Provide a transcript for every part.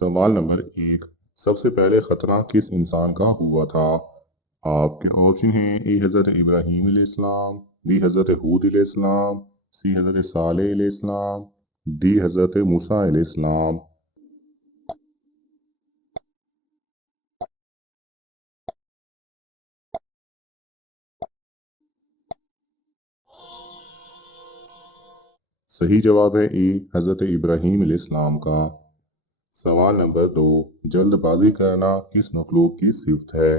सवाल नंबर 1। सबसे पहले खतरा किस इंसान का हुआ था? आपके ऑप्शन हैं ए हज़रत इब्राहीम अलैहिस्सलाम, बी हज़रत हूद अलैहिस्सलाम, सी हज़रत सालेह अलैहिस्सलाम, डी हज़रत मूसा अलैहिस्सलाम। सही जवाब है ए हज़रत इब्राहीम अलैहिस्सलाम का। सवाल नंबर 2। जल्दबाजी करना किस मखलूक की सिफत है?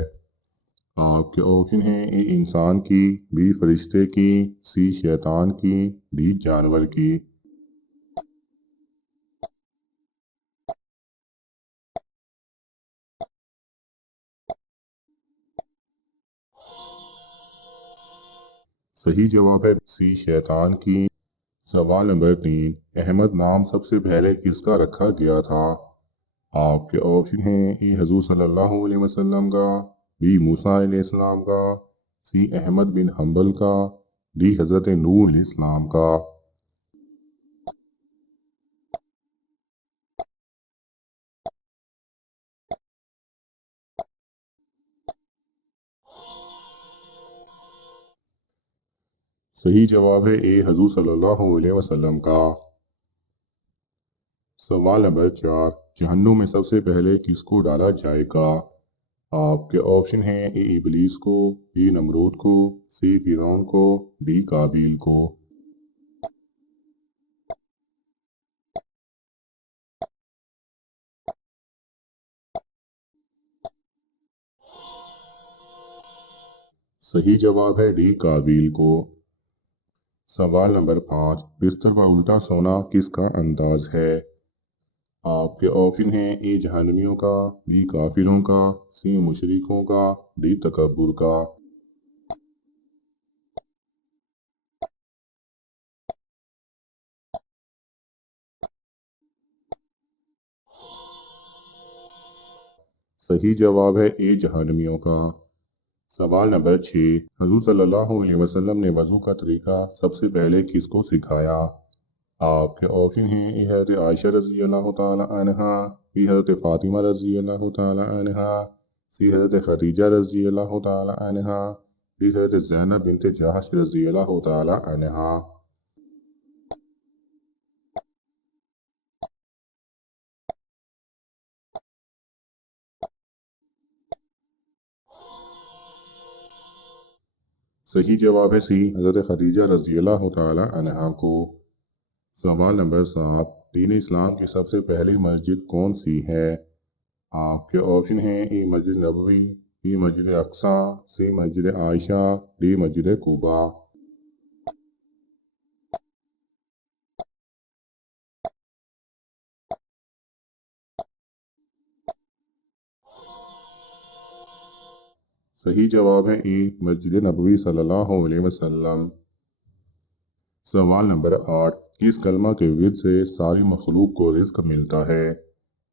आपके ऑप्शन हैं ए इंसान की, बी फरिश्ते की, सी शैतान की, डी जानवर की। सही जवाब है सी शैतान की। सवाल नंबर 3। अहमद नाम सबसे पहले किसका रखा गया था? आपके ऑप्शन हैं ए हजूर सल्लल्लाहु अलैहि वसल्लम का, बी मूसा अलैहिस्सलाम का, सी अहमद बिन हम्बल का, डी हजरत नूह अलैहिस्सलाम का। सही जवाब है ए हजूर सल्लल्लाहु अलैहि वसल्लम का। सवाल नंबर 4। जहन्नुम में सबसे पहले किसको डाला जाएगा? आपके ऑप्शन हैं ए इबलीस को, बी नमरूद को, सी फिरौन को, डी काबिल को। सही जवाब है डी काबिल को। सवाल नंबर 5। बिस्तर पर उल्टा सोना किसका अंदाज है? आपके ऑप्शन हैं ए जहन्नमियों का, बी काफिरों का, सी मुशरिकों का, डी तकब्बुर का। सही जवाब है ए जहन्नमियों का। सवाल नंबर 6। हजूर सल्लल्लाहु अलैहि वसल्लम ने वज़ू का तरीका सबसे पहले किसको सिखाया? आपके ऑप्शन हैं ए हज़रत आयशा रज़ी अल्लाह तआला अन्हा, बी हज़रत फ़ातिमा रज़ी अल्लाह तआला अन्हा, सी हज़रत खदीजा रज़ी अल्लाह तआला अन्हा, डी हज़रत ज़ैनब बिन्त जहश रज़ी अल्लाह तआला अन्हा। सही जवाब है सी हज़रत खदीजा रज़ी अल्लाह तआला अन्हा को। सवाल नंबर 7। दीन इस्लाम की सबसे पहली मस्जिद कौन सी है? आपके ऑप्शन हैं ए मस्जिद नबवी, बी मस्जिद अक्सा, सी मस्जिद आयशा, डी मस्जिद कुबा। सही जवाब है ए मस्जिद नबवी सल्लल्लाहु अलैहि वसल्लम। सवाल नंबर 8। किस कलमा के विद से सारी मखलूक को रिज्क मिलता है?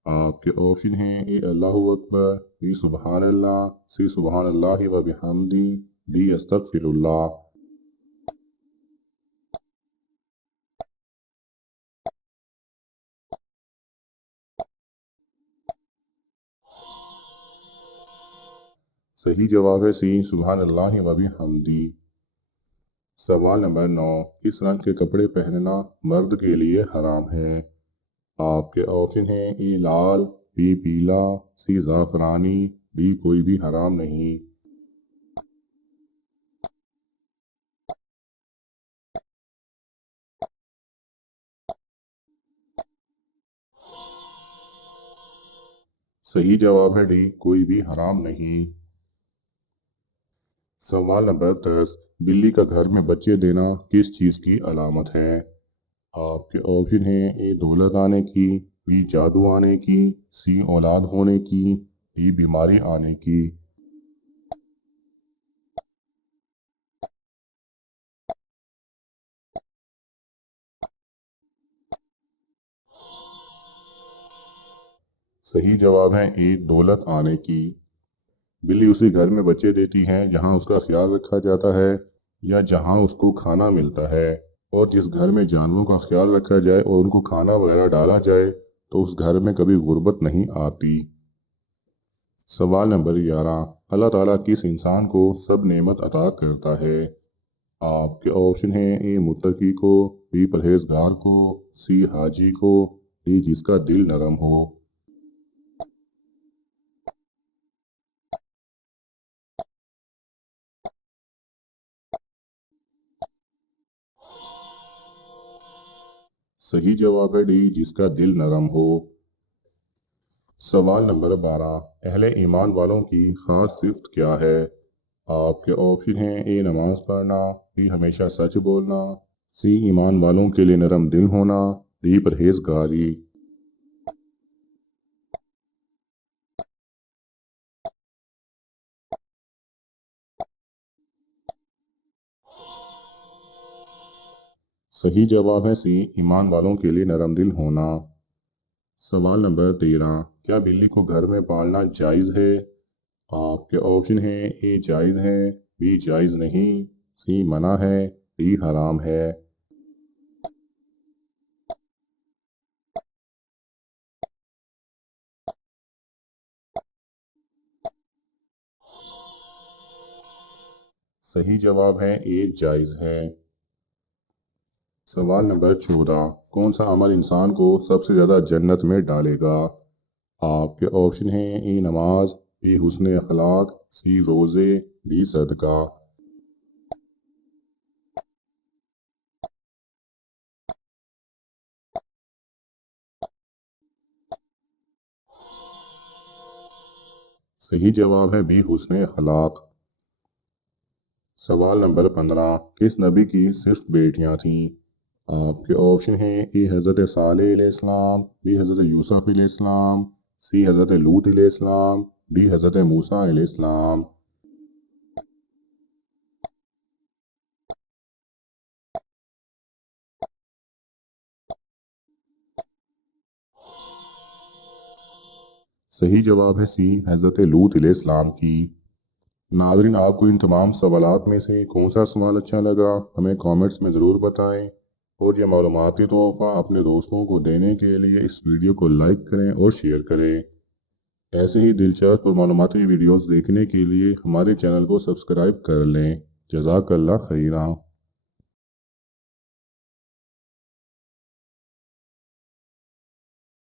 आपके ऑप्शन हैं ए अल्लाहु अकबर, बी सुबहान अल्लाह, सी सुबहान अल्लाह व बिहम्दी, डी अस्तगफिरुल्लाह। सही जवाब है सी सुबहान अल्लाह व बिहम्दी। सवाल नंबर 9। किस रंग के कपड़े पहनना मर्द के लिए हराम है? आपके ऑप्शन हैं ए लाल, बी पीला, सी ज़ाफ़रानी, डी कोई भी हराम नहीं। सही जवाब है डी कोई भी हराम नहीं। सवाल नंबर 10। बिल्ली का घर में बच्चे देना किस चीज़ की अलामत है? आपके ऑप्शन हैं ए दौलत आने की, बी जादू आने की, सी औलाद होने की, डी बीमारी आने की। सही जवाब है ए दौलत आने की। बिल्ली उसी घर में बच्चे देती है जहां उसका ख्याल रखा जाता है या जहां उसको खाना मिलता है। और जिस घर में जानवरों का ख्याल रखा जाए और उनको खाना वगैरह डाला जाए تو اس گھر میں کبھی غربت نہیں آتی۔ سوال نمبر 11، اللہ تعالیٰ کس انسان کو سب نعمت عطا کرتا ہے؟ آپ کے آپشن ہیں: اے متقی کو، بی پرہیزگار کو، سی حاجی کو، ڈی جس کا دل نرم ہو۔ صحیح جواب ہے ڈی جس کا دل نرم ہو۔ سوال نمبر 12، اہل ایمان والوں کی خاص صفت کیا ہے؟ آپ کے آپشن ہیں: اے نماز پڑھنا، بی ہمیشہ سچ بولنا، سی ایمان والوں کے لیے نرم دل ہونا، ڈی پرہیزگاری۔ صحیح جواب ہے سی ایمان والوں کے لیے نرم دل ہونا۔ سوال نمبر 13، کیا بلی کو گھر میں پالنا جائز ہے؟ آپ کے آپشن ہیں: اے جائز ہے، بی جائز نہیں، سی منع ہے، ڈی حرام ہے۔ صحیح جواب ہے اے جائز ہے۔ سوال نمبر 14، کون سا عمل انسان کو سب سے زیادہ جنت میں ڈالے گا؟ آپ کے آپشن ہیں: اے نماز، بی حسن اخلاق، سی روزے، ڈی صدقہ۔ صحیح جواب ہے بی حسن اخلاق۔ سوال نمبر 15، کس نبی کی صرف بیٹیاں تھیں؟ آپ کے آپشن ہیں: اے حضرت صالح علیہ السلام، بی حضرت یوسف علیہ السلام، سی حضرت لوط علیہ السلام، ڈی حضرت موسیٰ علیہ السلام۔ صحیح جواب ہے سی حضرت لوط علیہ السلام کی۔ ناظرین، آپ کو ان تمام سوالات میں سے کون سا سوال اچھا لگا ہمیں کامنٹس میں ضرور بتائیں، اور یہ معلوماتی تحفہ اپنے دوستوں کو دینے کے لیے اس ویڈیو کو لائک کریں اور شیئر کریں۔ ایسے ہی دلچسپ اور معلوماتی ویڈیوز دیکھنے کے لیے ہمارے چینل کو سبسکرائب کر لیں۔ جزاک اللہ خیرہ۔